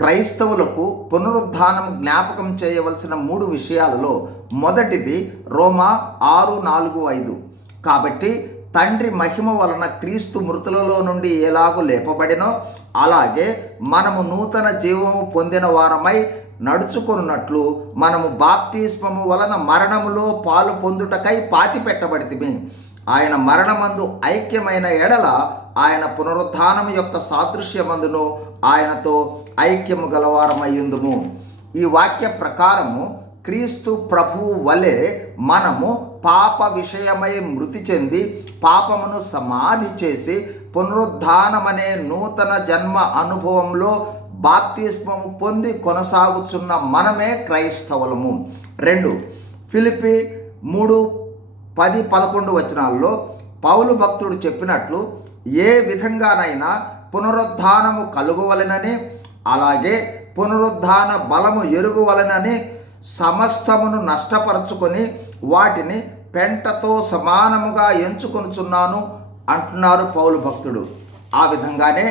క్రైస్తవులకు పునరుద్ధానం జ్ఞాపకం చేయవలసిన 3 విషయాలలో మొదటిది రోమా 6:4-5. కాబట్టి తండ్రి మహిమ వలన క్రీస్తు మృతులలో నుండి ఎలాగూ లేపబడినో అలాగే మనము నూతన జీవము పొందిన వారమై నడుచుకున్నట్లు మనము బాప్తిస్మము వలన మరణములో పాలు పొందుటకై పాతి పెట్టబడితిమి. ఆయన మరణమందు ఐక్యమైన ఎడల ఆయన పునరుద్ధానం యొక్క సాదృశ్యమందును ఆయనతో ఐక్యము గలవారమయ్యుందుము. ఈ వాక్య ప్రకారము క్రీస్తు ప్రభువు వలె మనము పాప విషయమై మృతి చెంది పాపమును సమాధి చేసి పునరుద్ధానమనే నూతన జన్మ అనుభవంలో బాప్తిస్మము పొంది కొనసాగుచున్న మనమే క్రైస్తవులము. 2 ఫిలిప్పీ 3:10-11 పౌలు భక్తుడు చెప్పినట్లు ఏ విధంగానైనా పునరుద్ధానము కలుగవలెనని అలాగే పునరుద్ధాన బలము ఎరుగువలెనని సమస్తమును నష్టపరచుకొని వాటిని పెంటతో సమానముగా ఎంచుకొనుచున్నాను అంటున్నారు పౌలు భక్తుడు. ఆ విధంగానే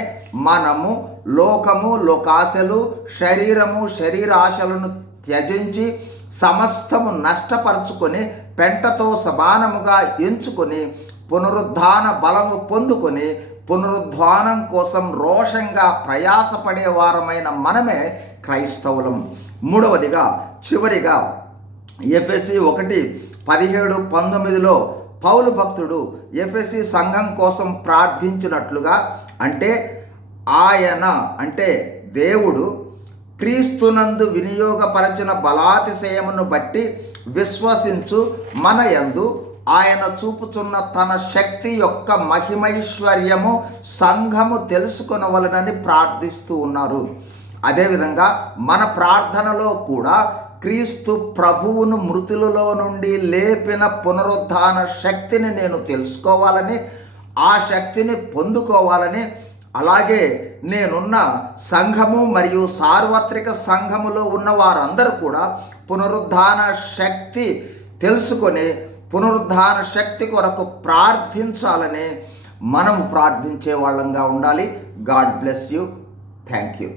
మనము లోకము, లోకాశలు, శరీరము, శరీరాశలను త్యజించి సమస్తము నష్టపరచుకొని పెంటతో సమానముగా ఎంచుకొని పునరుద్ధాన బలము పొందుకొని పునరుద్ధానం కోసం రోషంగా ప్రయాసపడే వారమైన మనమే క్రైస్తవులం. 3వదిగా చివరిగా ఎఫెసీ 1:17-19 పౌలు భక్తుడు ఎఫెసీ సంఘం కోసం ప్రార్థించినట్లుగా అంటే దేవుడు క్రీస్తునందు వినియోగపరచిన బలాతిశయమును బట్టి విశ్వసించు మన యందు ఆయన చూపుచున్న తన శక్తి యొక్క మహిమైశ్వర్యము సంఘము తెలుసుకొనవలనని ప్రార్థిస్తూ ఉన్నారు. అదేవిధంగా మన ప్రార్థనలో కూడా క్రీస్తు ప్రభువును మృతులలో నుండి లేపిన పునరుద్ధాన శక్తిని నేను తెలుసుకోవాలని, ఆ శక్తిని పొందుకోవాలని, అలాగే నేనున్న సంఘము మరియు సార్వత్రిక సంఘములో ఉన్న వారందరూ కూడా పునరుద్ధాన శక్తి తెలుసుకొని పునరుద్ధాన శక్తి కొరకు ప్రార్థించాలని మనం ప్రార్థించే వాళ్ళంగా ఉండాలి. God bless you. Thank you.